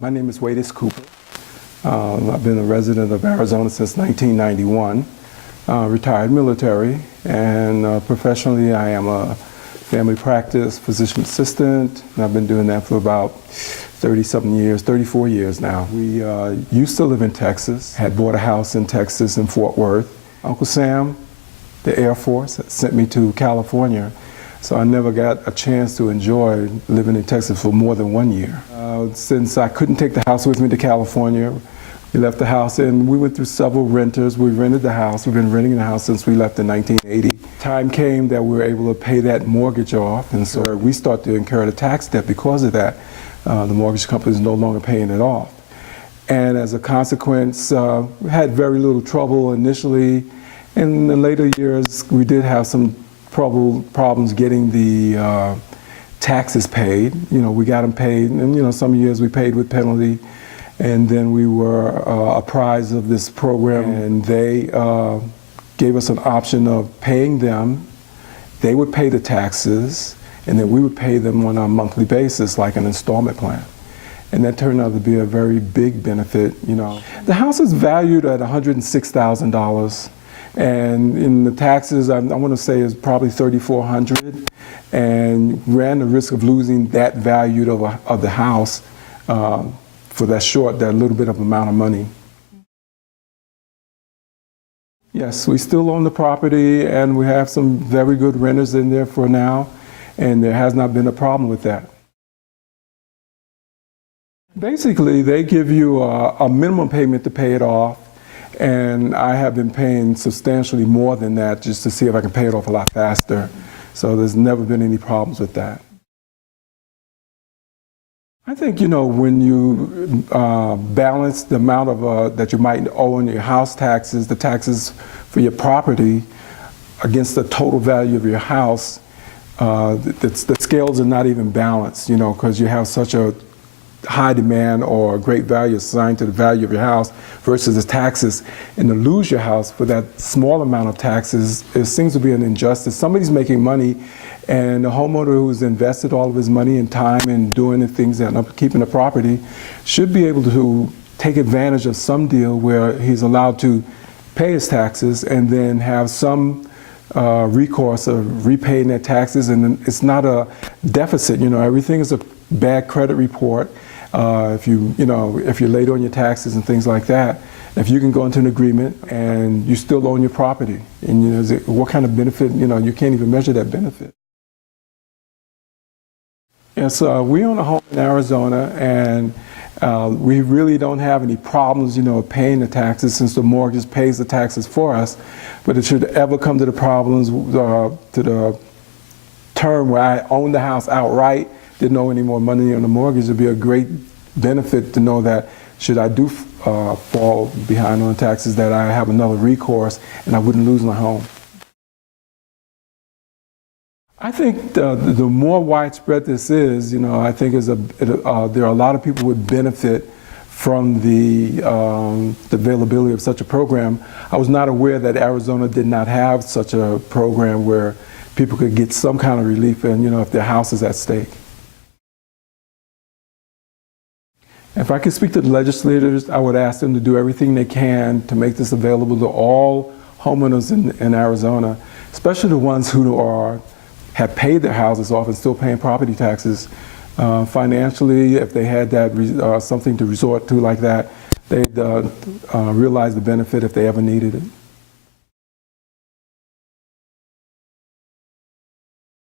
My name is Watus Cooper. I've been a resident of Arizona since 1991, retired military, and professionally I am a family practice physician assistant, and I've been doing that for about 30-something years, 34 years now. We used to live in Texas, had bought a house in Texas in Fort Worth. Uncle Sam, the Air Force, sent me to California, so I never got a chance to enjoy living in Texas for more than 1 year. Since I couldn't take the house with me to California, we left the house and we went through several renters. We rented the house. We've been renting the house since we left in 1980. Time came that we were able to pay that mortgage off, and so we started to incur the tax debt because of that. The mortgage company is no longer paying it off. And as a consequence, we had very little trouble initially. In the later years, we did have some problems getting the taxes paid. You know, we got them paid, and you know, some years we paid with penalty. And then we were apprised of this program, and they gave us an option of paying them. They would pay the taxes, and then we would pay them on a monthly basis, like an installment plan. And that turned out to be a very big benefit, you know. The house is valued at $106,000, and in the taxes, I want to say is probably $3,400, and ran the risk of losing that value of the house for that little bit of amount of money. Yes, we still own the property, and we have some very good renters in there for now, and there has not been a problem with that. Basically, they give you a minimum payment to pay it off, and I have been paying substantially more than that just to see if I can pay it off a lot faster. So there's never been any problems with that. I think, you know, when you balance the amount of that you might owe in your house taxes, the taxes for your property, against the total value of your house, the scales are not even balanced, you know, because you have such a high demand or a great value assigned to the value of your house versus the taxes, and to lose your house for that small amount of taxes, it seems to be an injustice. Somebody's making money, and the homeowner who's invested all of his money and time in doing the things and upkeeping the property should be able to take advantage of some deal where he's allowed to pay his taxes and then have some recourse of repaying their taxes, and it's not a deficit. You know, everything is a bad credit report. If you're late on your taxes and things like that, if you can go into an agreement and you still own your property, and you know, what kind of benefit, you know, you can't even measure that benefit. Yes, we own a home in Arizona, and we really don't have any problems, you know, paying the taxes since the mortgage pays the taxes for us. But it should ever come to the problems, to the term where I own the house outright, didn't owe any more money on the mortgage, it'd be a great benefit to know that should I do fall behind on taxes, that I have another recourse and I wouldn't lose my home. I think the more widespread this is, you know, I think there are a lot of people who would benefit from the availability of such a program. I was not aware that Arizona did not have such a program where people could get some kind of relief, and you know, if their house is at stake. If I could speak to the legislators, I would ask them to do everything they can to make this available to all homeowners in Arizona, especially the ones who have paid their houses off and still paying property taxes. Financially, if they had that something to resort to like that, they'd realize the benefit if they ever needed it.